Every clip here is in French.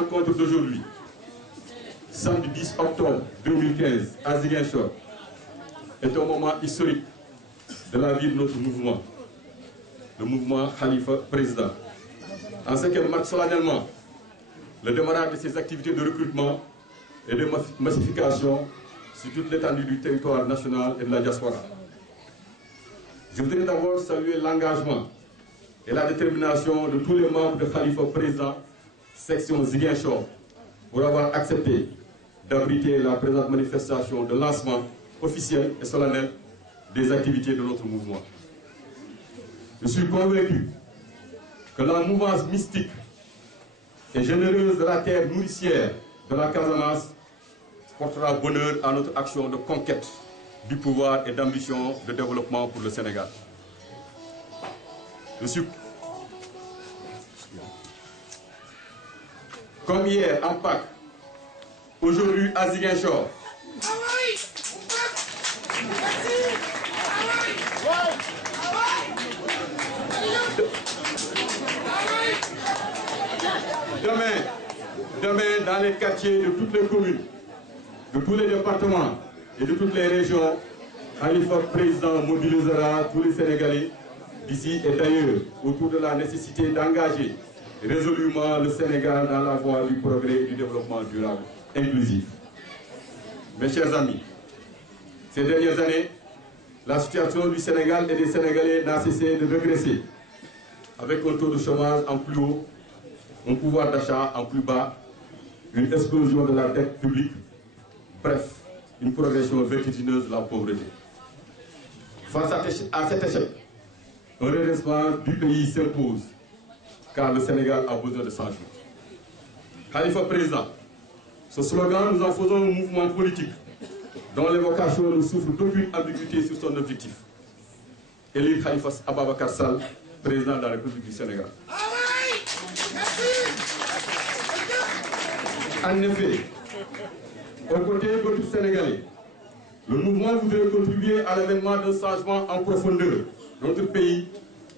rencontre d'aujourd'hui, samedi 10 octobre 2015, à Ziguinchor, est un moment historique de la vie de notre mouvement, le mouvement Khalifa Président. En ce qu'elle marque solennellement le démarrage de ses activités de recrutement et de massification sur toute l'étendue du territoire national et de la diaspora. Je voudrais d'abord saluer l'engagement et la détermination de tous les membres de Khalifa Président, section Ziguinchor, pour avoir accepté d'abriter la présente manifestation de lancement officiel et solennel des activités de notre mouvement. Je suis convaincu que la mouvance mystique et généreuse de la terre nourricière de la Casamance portera bonheur à notre action de conquête du pouvoir et d'ambition de développement pour le Sénégal. Je suis comme hier en Pâques, aujourd'hui à Ziguinchor. Demain, dans les quartiers de toutes les communes, de tous les départements et de toutes les régions, Khalifa Président mobilisera tous les Sénégalais d'ici et d'ailleurs autour de la nécessité d'engager résolument le Sénégal dans la voie du progrès et du développement durable inclusif. Mes chers amis, ces dernières années, la situation du Sénégal et des Sénégalais n'a cessé de régresser, avec un taux de chômage en plus haut, un pouvoir d'achat en plus bas, une explosion de la dette publique, bref, une progression vertigineuse de la pauvreté. Face à cet échec, un redressement du pays s'impose, car le Sénégal a besoin de changement. Khalifa Président, ce slogan, nous en faisons un mouvement politique dont l'évocation ne souffre d'aucune ambiguïté sur son objectif. Élire Khalifa Ababacar Sall, président de la République du Sénégal. En effet, aux côtés de tout Sénégalais, le mouvement voudrait contribuer à l'avènement d'un changement en profondeur dans notre pays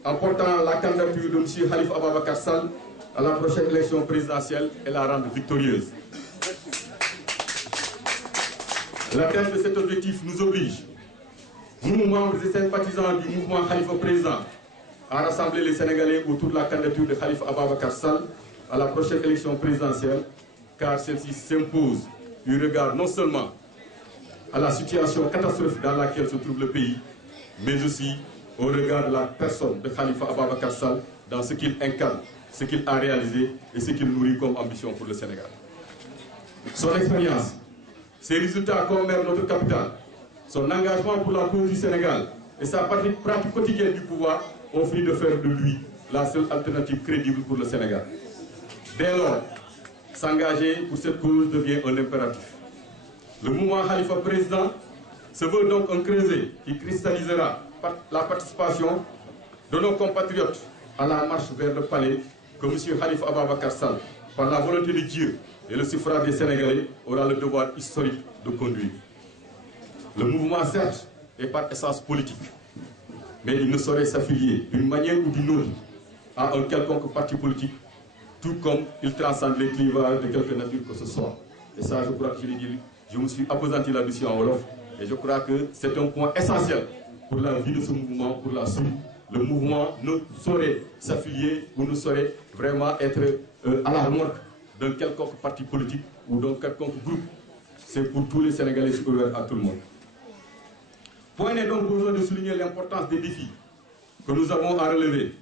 en portant la candidature de M. Khalifa Ababacar Sall à la prochaine élection présidentielle et la rendre victorieuse. L'atteinte de cet objectif nous oblige, nous, membres et sympathisants du mouvement Khalifa Président, à rassembler les Sénégalais autour de la candidature de Khalifa Ababacar Sall à la prochaine élection présidentielle, car celle-ci s'impose du regard non seulement à la situation catastrophique dans laquelle se trouve le pays, mais aussi au regard de la personne de Khalifa Ababacar Sall dans ce qu'il incarne, ce qu'il a réalisé et ce qu'il nourrit comme ambition pour le Sénégal. Son expérience, ses résultats comme maire de notre capitale, son engagement pour la cause du Sénégal et sa pratique quotidienne du pouvoir ont fini de faire de lui la seule alternative crédible pour le Sénégal. Dès lors, s'engager pour cette cause devient un impératif. Le mouvement Khalifa Président se veut donc un creuset qui cristallisera la participation de nos compatriotes à la marche vers le palais que M. Khalifa Ababacar Sall, par la volonté de Dieu et le suffrage des Sénégalais, aura le devoir historique de conduire. Le mouvement, certes, est par essence politique, mais il ne saurait s'affilier d'une manière ou d'une autre à un quelconque parti politique, tout comme il transcende les clivages de quelque nature que ce soit. Et ça, je crois que je l'ai dit, je me suis appesanti là-dessus en Wolof, et je crois que c'est un point essentiel pour la vie de ce mouvement, pour la suite. Le mouvement ne saurait s'affilier ou ne saurait vraiment être à la remorque d'un quelconque parti politique ou d'un quelconque groupe. C'est pour tous les Sénégalais, c'est ouvert à tout le monde. Point n'est donc besoin de souligner l'importance des défis que nous avons à relever,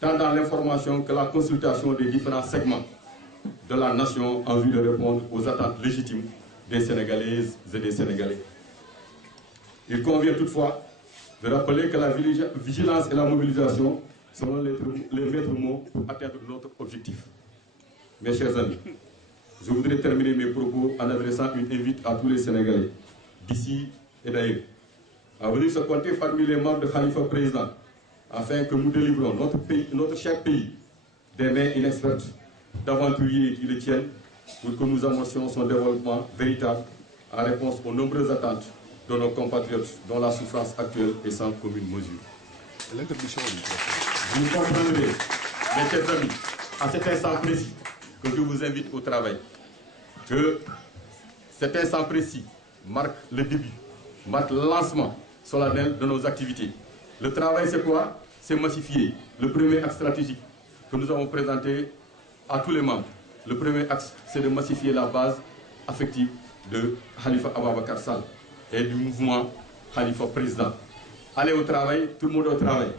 tant dans l'information que la consultation des différents segments de la nation en vue de répondre aux attentes légitimes des Sénégalaises et des Sénégalais. Il convient toutefois de rappeler que la vigilance et la mobilisation seront les maîtres mots pour atteindre notre objectif. Mes chers amis, je voudrais terminer mes propos en adressant une invite à tous les Sénégalais, d'ici et d'ailleurs, à venir se compter parmi les membres de Khalifa Président, afin que nous délivrons notre cher pays des mains inexpertes d'aventuriers qui le tiennent, pour que nous amorcions son développement véritable en réponse aux nombreuses attentes de nos compatriotes dont la souffrance actuelle est sans commune mesure. Vous comprendrez, mes chers amis, à cet instant précis, que je vous invite au travail. Que cet instant précis marque le début, marque le lancement solennel de nos activités. Le travail, c'est quoi? C'est massifier. Le premier axe stratégique que nous avons présenté à tous les membres. Le premier axe, c'est de massifier la base affective de Khalifa Ababacar Sall et du mouvement Khalifa Président. Allez au travail, tout le monde au travail.